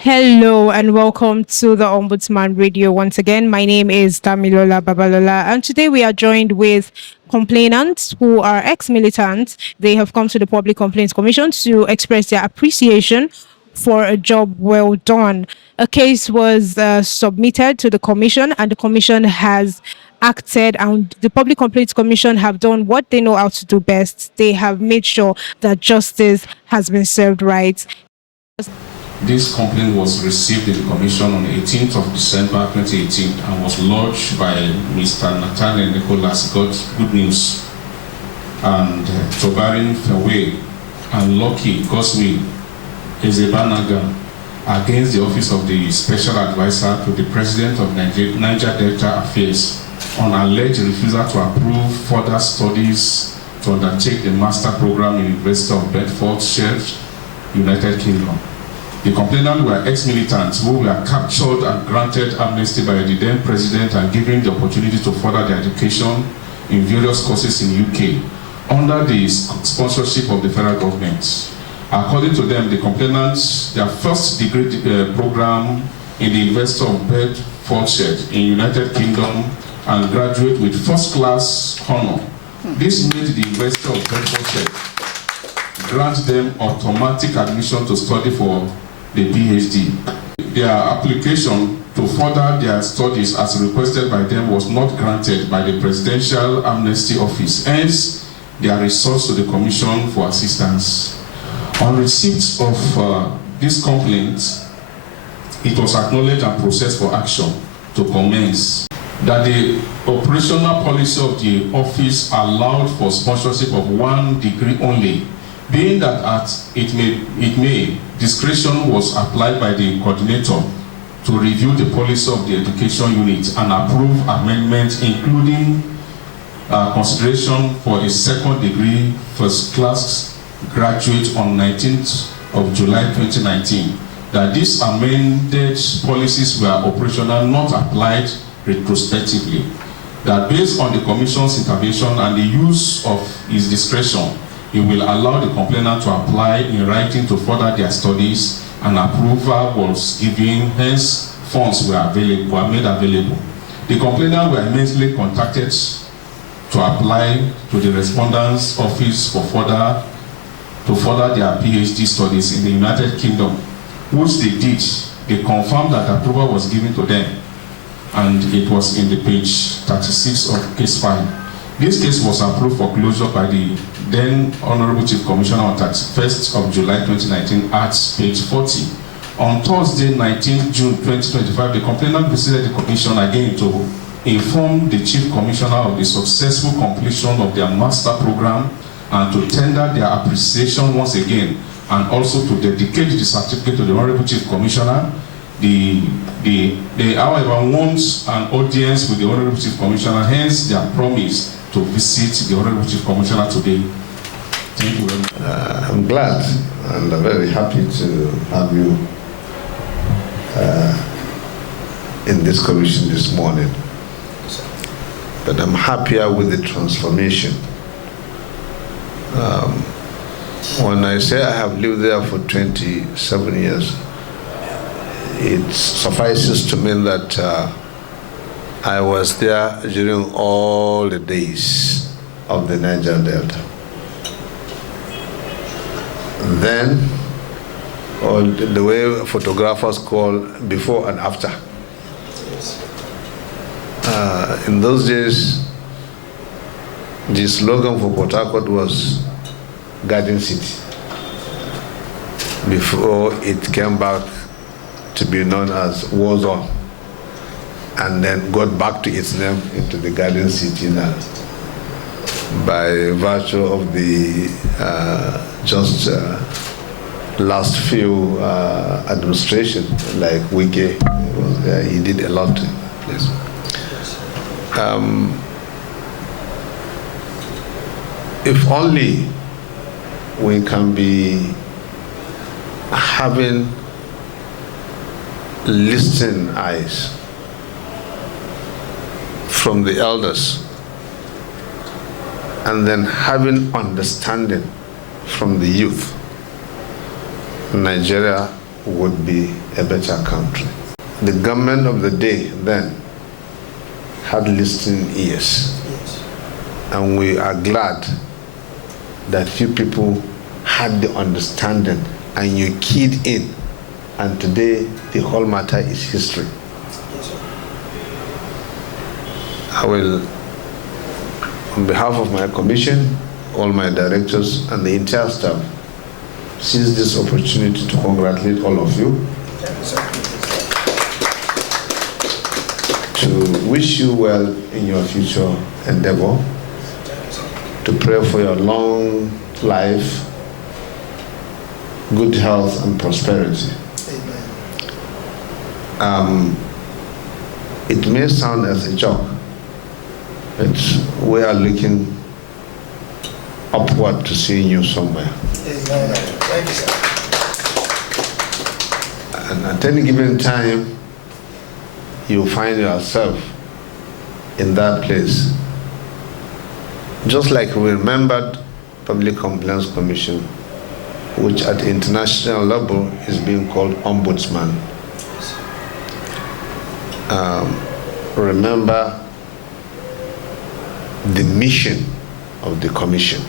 Hello and welcome to the Ombudsman Radio once again. My name is Damilola Babalola, and today we are joined with complainants who are ex-militants. They have come to the Public Complaints Commission to express their appreciation for a job well done. A case was submitted to the commission, and the commission has acted, and the Public Complaints Commission have done what they know how to do best. They have made sure that justice has been served right. This complaint was received in the Commission on 18th of December 2018 and was lodged by Mr. Nathaniel Nicholas Good News and Tobarin Fairway and Lucky Goswin Ezebanaga against the Office of the Special Advisor to the President of Niger Delta Affairs on alleged refusal to approve further studies to undertake the master program in the University of Bedfordshire, United Kingdom. The complainants were ex-militants who were captured and granted amnesty by the then president and given the opportunity to further their education in various courses in UK under the sponsorship of the federal government. According to them, the complainants, their first degree program in the University of Bedfordshire in United Kingdom and graduate with first-class honor. This made the University of Bedfordshire grant them automatic admission to study for the PhD. Their application to further their studies as requested by them was not granted by the Presidential Amnesty Office. Hence, their resource to the Commission for assistance. On receipt of this complaint, it was acknowledged and processed for action to commence. That the operational policy of the office allowed for sponsorship of 1 degree only, being that it may discretion was applied by the coordinator to review the policy of the education unit and approve amendments, including consideration for a second degree first class graduate on 19th of July 2019, that these amended policies were operational, not applied retrospectively. That based on the Commission's intervention and the use of his discretion, he will allow the complainant to apply in writing to further their studies, and approval was given, hence funds were made available. The complainant were immediately contacted to apply to the respondent's office to further their PhD studies in the United Kingdom, which they did. They confirmed that approval was given to them, and it was in the page 36 of case file. This case was approved for closure by the then Honorable Chief Commissioner on 31st of July 2019 at page 40. On Thursday, 19th June 2025, the complainant proceeded the Commission again to inform the Chief Commissioner of the successful completion of their master program and to tender their appreciation once again, and also to dedicate the certificate to the Honorable Chief Commissioner. They however wants an audience with the Honorable Chief Commissioner, hence their promise to visit the Honorable Chief Commissioner today. Thank you very much. I'm glad and I'm very happy to have you in this commission this morning. But I'm happier with the transformation. When I say I have lived there for 27 years, it suffices to mean that I was there during all the days of the Niger Delta. Then, or the way photographers call before and after. In those days, the slogan for Port Harcourt was Garden City, before it came back to be known as War Zone, and then got back to its name into the Garden City now, by virtue of the last few administration, like Wike, he did a lot. Yes. If only we can be having listening eyes from the elders, and then having understanding from the youth, Nigeria would be a better country. The government of the day then had listening ears. And we are glad that you people had the understanding and you keyed in. And today, the whole matter is history. I will, on behalf of my commission, all my directors, and the entire staff, seize this opportunity to congratulate all of you, to wish you well in your future endeavor, to pray for your long life, good health, and prosperity. It may sound as a joke, but we are looking upward to seeing you somewhere. Amen. Thank you, sir. And at any given time, you find yourself in that place. Just like we remembered Public Complaints Commission, which at the international level is being called Ombudsman. Remember the mission of the commission.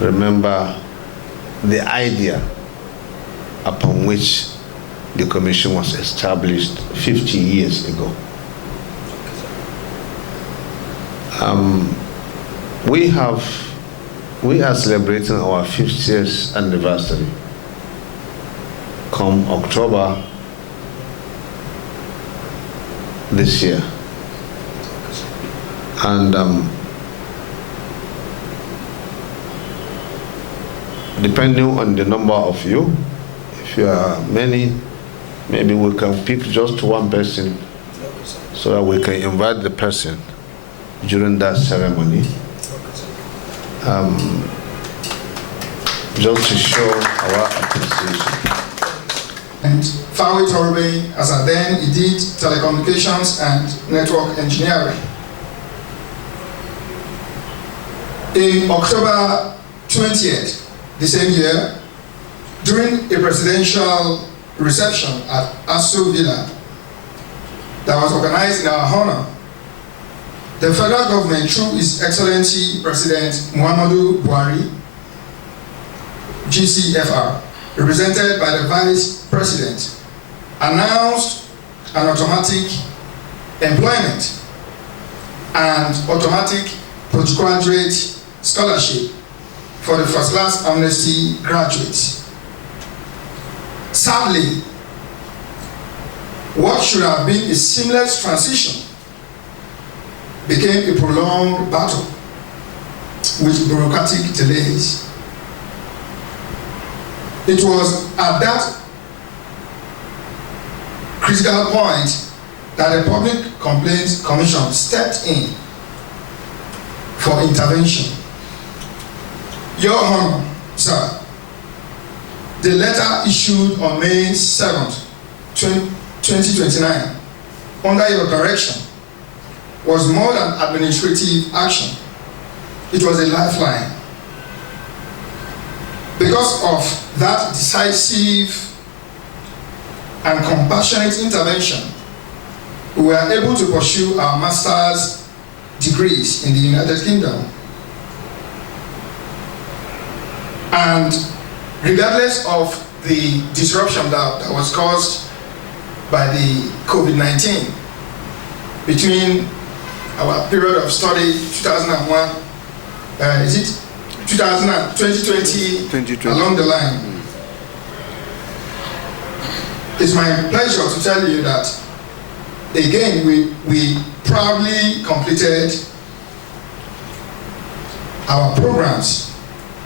Remember the idea upon which the commission was established 50 years ago. We are celebrating our 50th anniversary come October this year. And depending on the number of you, if you are many, maybe we can pick just one person so that we can invite the person during that ceremony. Just to show our appreciation. And Fawe Torbe, as at then, he did telecommunications and network engineering. In October 20th, the same year, during a presidential reception at Aso Villa that was organized in our honor, the federal government, through His Excellency President Muhammadu Buhari, GCFR, represented by the Vice President, announced an automatic employment and automatic postgraduate scholarship for the first-class amnesty graduates. Sadly, what should have been a seamless transition became a prolonged battle with bureaucratic delays. It was at that critical point that the Public Complaints Commission stepped in for intervention. Your Honor, sir, the letter issued on May 7th, 2029, under your direction, was more than administrative action. It was a lifeline. Because of that decisive and compassionate intervention, we were able to pursue our master's degrees in the United Kingdom. And regardless of the disruption that was caused by the COVID-19 between our period of study 2001, is it 2020, along the line. It's my pleasure to tell you that again we proudly completed our programs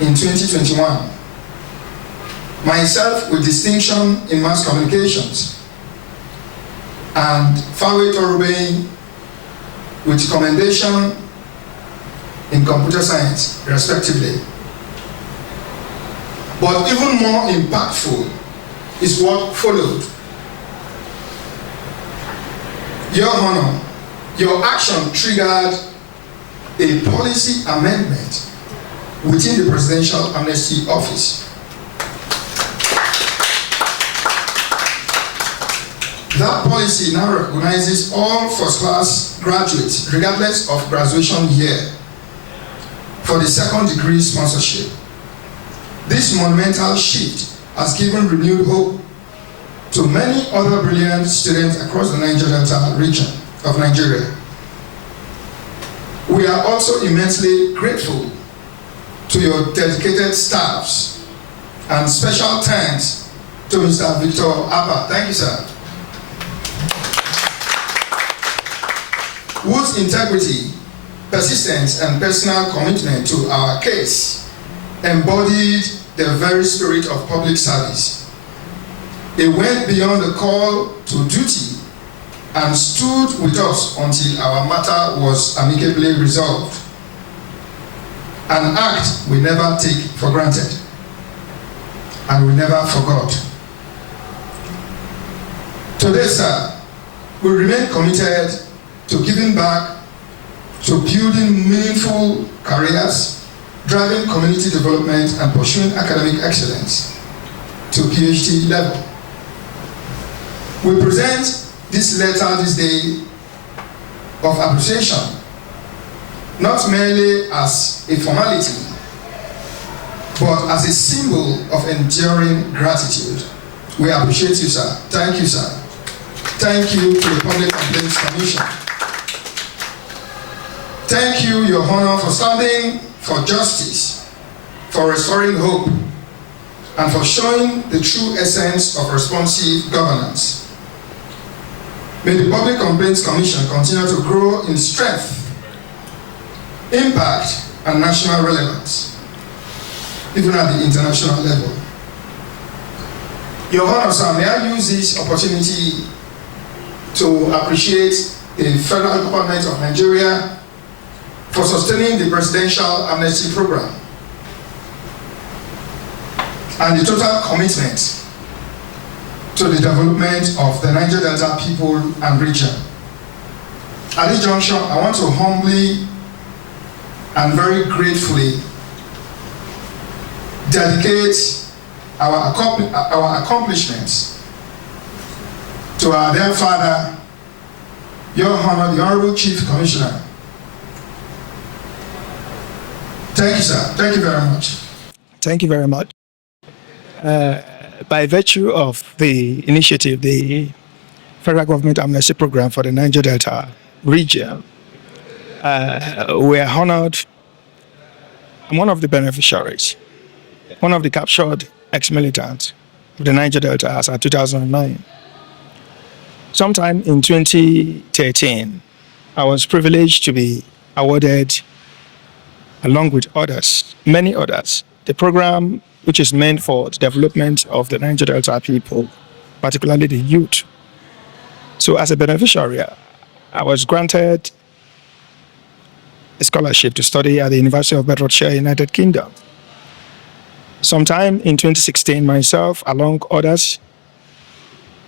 in 2021. Myself with distinction in mass communications, and Fawe Torbe with commendation in computer science, respectively. But even more impactful is what followed. Your Honor, your action triggered a policy amendment within the Presidential Amnesty Office. That policy now recognizes all first-class graduates, regardless of graduation year, for the second degree sponsorship. This monumental shift has given renewed hope to many other brilliant students across the Niger Delta region of Nigeria. We are also immensely grateful to your dedicated staffs, and special thanks to Mr. Victor Abba. Thank you, sir. Whose integrity, persistence, and personal commitment to our case embodied the very spirit of public service. It went beyond the call to duty and stood with us until our matter was amicably resolved. An act we never take for granted and we never forgot. Today, sir, we remain committed to giving back, to building meaningful careers, driving community development, and pursuing academic excellence to PhD level. We present this letter this day of appreciation, not merely as a formality, but as a symbol of enduring gratitude. We appreciate you, sir. Thank you, sir. Thank you to the Public Complaints Commission. Thank you, Your Honor, for standing for justice, for restoring hope, and for showing the true essence of responsive governance. May the Public Complaints Commission continue to grow in strength, impact, and national relevance, even at the international level. Your Honor, sir, may I use this opportunity to appreciate the federal government of Nigeria for sustaining the presidential amnesty program and the total commitment to the development of the Niger Delta people and region. At this juncture, I want to humbly and very gratefully dedicate our accomplishments to our dear father, Your Honor, the Honorable Chief Commissioner. Thank you, sir. Thank you very much. Thank you very much. By virtue of the initiative, the federal government amnesty program for the Niger Delta region, we are honored. I'm one of the beneficiaries, one of the captured ex-militants of the Niger Delta as of 2009. Sometime in 2013, I was privileged to be awarded, along with others, many others, the program which is meant for the development of the Niger Delta people, particularly the youth. So as a beneficiary, I was granted a scholarship to study at the University of Bedfordshire, United Kingdom. Sometime in 2016, myself, along others,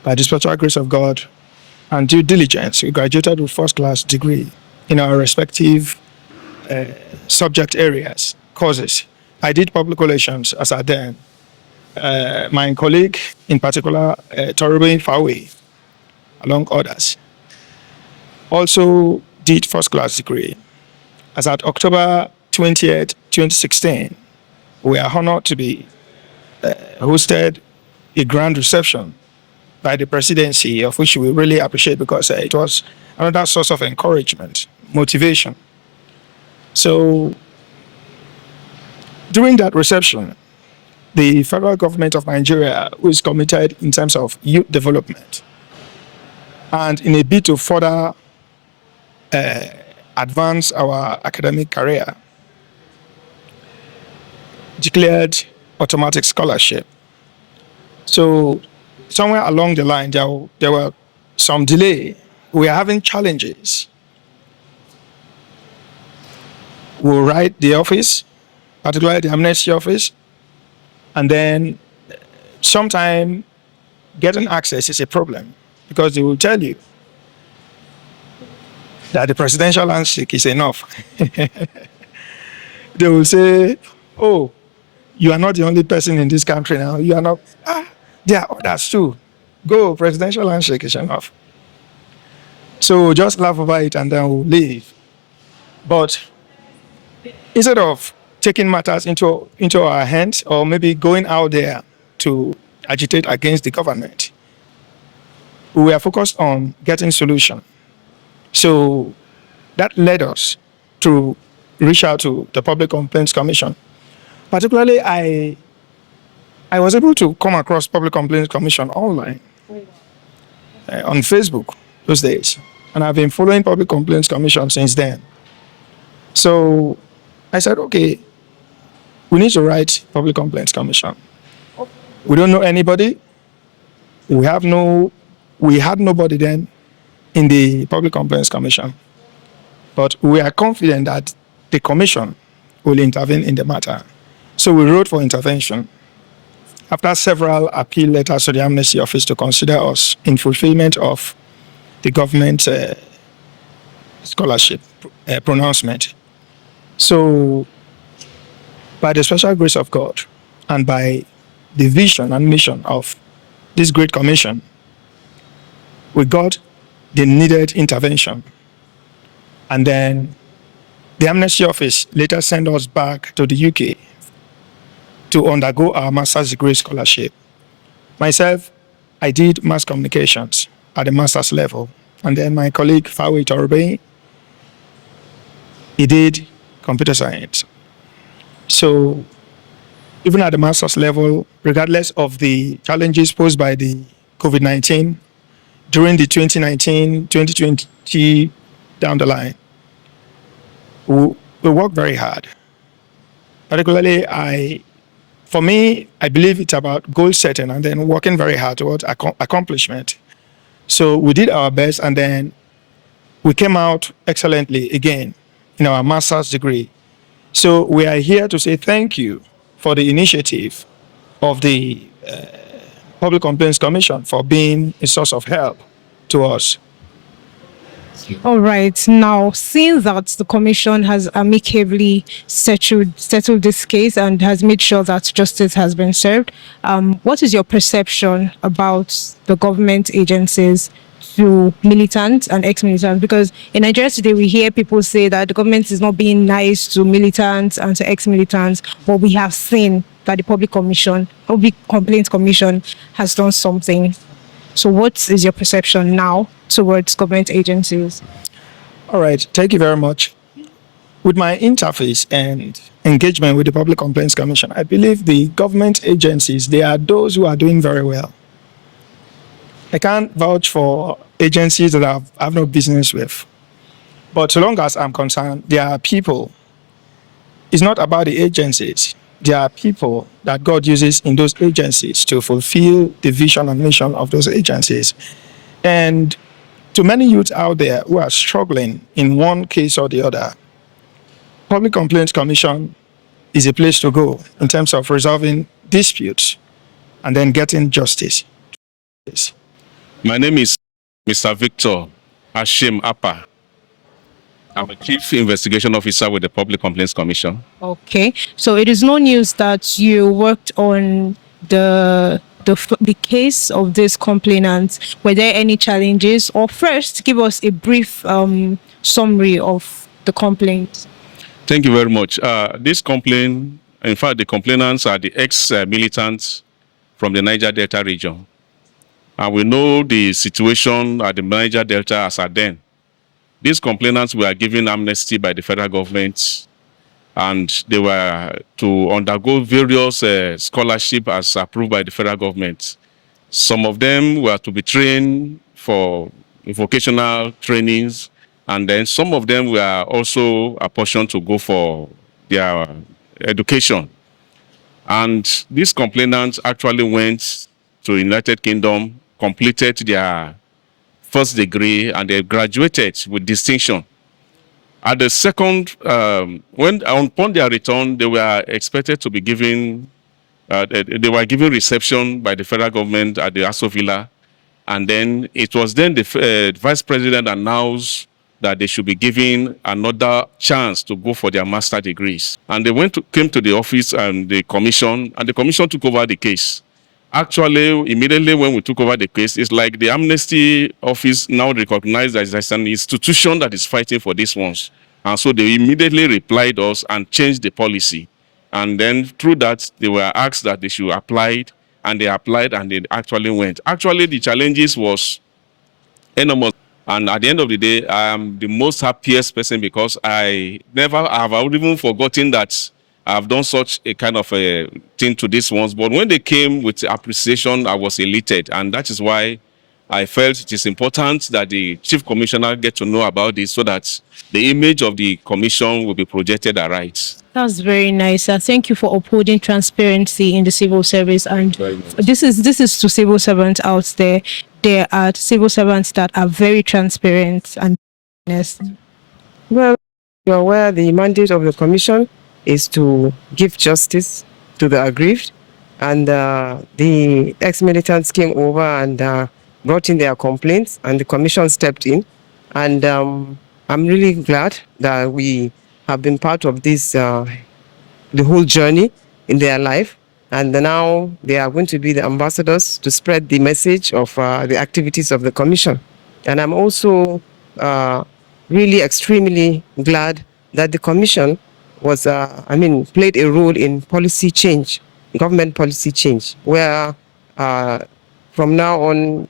by the special grace of God and due diligence, we graduated with first-class degree in our respective subject areas, courses. I did public relations as I then. My colleague, in particular, Torobin Fawe, along others, also did first-class degree. As at October 20th, 2016, we are honored to be hosted a grand reception by the presidency, of which we really appreciate because it was another source of encouragement, motivation. So during that reception, the federal government of Nigeria was committed in terms of youth development and in a bid to further advance our academic career, declared automatic scholarship. So somewhere along the line, there were some delay. We are having challenges. We'll write the office, particularly the amnesty office, and then sometime getting access is a problem because they will tell you that the presidential handshake is enough. They will say, oh, you are not the only person in this country now. You are not. There are others too. go, presidential handshake is enough. So we'll just laugh over it and then we'll leave. But instead of taking matters into our hands or maybe going out there to agitate against the government, we were focused on getting solution. So that led us to reach out to the Public Complaints Commission. Particularly, I was able to come across Public Complaints Commission online on Facebook those days. And I've been following Public Complaints Commission since then. So I said, okay, we need to write Public Complaints Commission. We don't know anybody. We had nobody then in the Public Complaints Commission. But we are confident that the commission will intervene in the matter. So we wrote for intervention. After several appeal letters to the Amnesty Office to consider us in fulfillment of the government scholarship pronouncement. So by the special grace of God and by the vision and mission of this great commission, we got the needed intervention. And then the Amnesty Office later sent us back to the UK to undergo our master's degree scholarship. Myself, I did mass communications at the master's level. And then my colleague, Fawe Torbe, he did computer science. So even at the master's level, regardless of the challenges posed by the COVID-19, during the 2019, 2020 down the line, we worked very hard. Particularly, for me, I believe it's about goal setting and then working very hard towards accomplishment. So we did our best and then we came out excellently again in our master's degree. So we are here to say thank you for the initiative of the Public Complaints Commission for being a source of help to us. All right. Now, seeing that the commission has amicably settled this case and has made sure that justice has been served, what is your perception about the government agencies to militants and ex-militants? Because in Nigeria today, we hear people say that the government is not being nice to militants and to ex-militants, but we have seen that the Public Complaints Commission has done something. So what is your perception now towards government agencies? All right, thank you very much. With my interface and engagement with the Public Complaints Commission, I believe the government agencies, they are those who are doing very well. I can't vouch for agencies that I have no business with. But so long as I'm concerned, there are people. It's not about the agencies. There are people that God uses in those agencies to fulfill the vision and mission of those agencies. And to many youths out there who are struggling in one case or the other, Public Complaints Commission is a place to go in terms of resolving disputes and then getting justice. My name is Mr. Victor Hashim Appa. I'm a Chief Investigation Officer with the Public Complaints Commission. Okay, so it is no news that you worked on the case of this complainant. Were there any challenges? Or first, give us a brief summary of the complaint. Thank you very much. This complaint, in fact, the complainants are the ex-militants from the Niger Delta region. And we know the situation at the Niger Delta as at then. These complainants were given amnesty by the federal government, and they were to undergo various scholarships as approved by the federal government. Some of them were to be trained for vocational trainings, and then some of them were also apportioned to go for their education. And these complainants actually went to the United Kingdom, completed their first degree, and they graduated with distinction. At the second, upon their return, they were expected to be given, they were given reception by the federal government at the Aso Villa, and then it was then the vice president announced that they should be given another chance to go for their master degrees. And they came to the office and the commission took over the case. Actually, immediately when we took over the case, it's like the Amnesty Office now recognized that there's an institution that is fighting for these ones. And so they immediately replied us and changed the policy. And then through that, they were asked that they should apply it, and they applied and they actually went. Actually, the challenges was enormous. And at the end of the day, I am the most happiest person because I have even forgotten that I've done such a kind of a thing to these ones. But when they came with appreciation, I was elated. And that is why I felt it is important that the chief commissioner get to know about this so that the image of the commission will be projected aright. That's very nice. Thank you for upholding transparency in the civil service. And this is to civil servants out there. There are civil servants that are very transparent and honest. Well, you're aware the mandate of the commission is to give justice to the aggrieved, and the ex-militants came over and brought in their complaints, and the commission stepped in. And I'm really glad that we have been part of this, the whole journey in their life. And now they are going to be the ambassadors to spread the message of the activities of the commission. And I'm also really extremely glad that the commission was, played a role in policy change, government policy change, where from now on,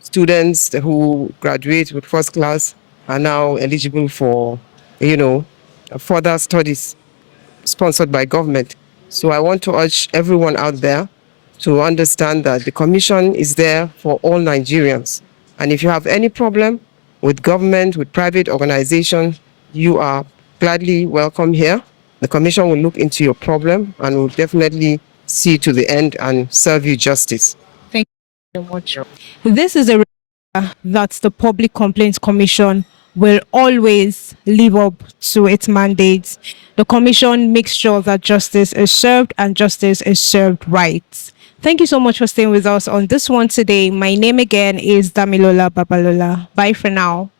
students who graduate with first class are now eligible for, further studies sponsored by government. So I want to urge everyone out there to understand that the commission is there for all Nigerians. And if you have any problem with government, with private organization, you are gladly welcome here. The commission will look into your problem and will definitely see to the end and serve you justice. Thank you very much. This is a that the Public Complaints Commission will always live up to its mandates. The commission makes sure that justice is served and justice is served right. Thank you so much for staying with us on this one today. My name again is Damilola Babalola. Bye for now.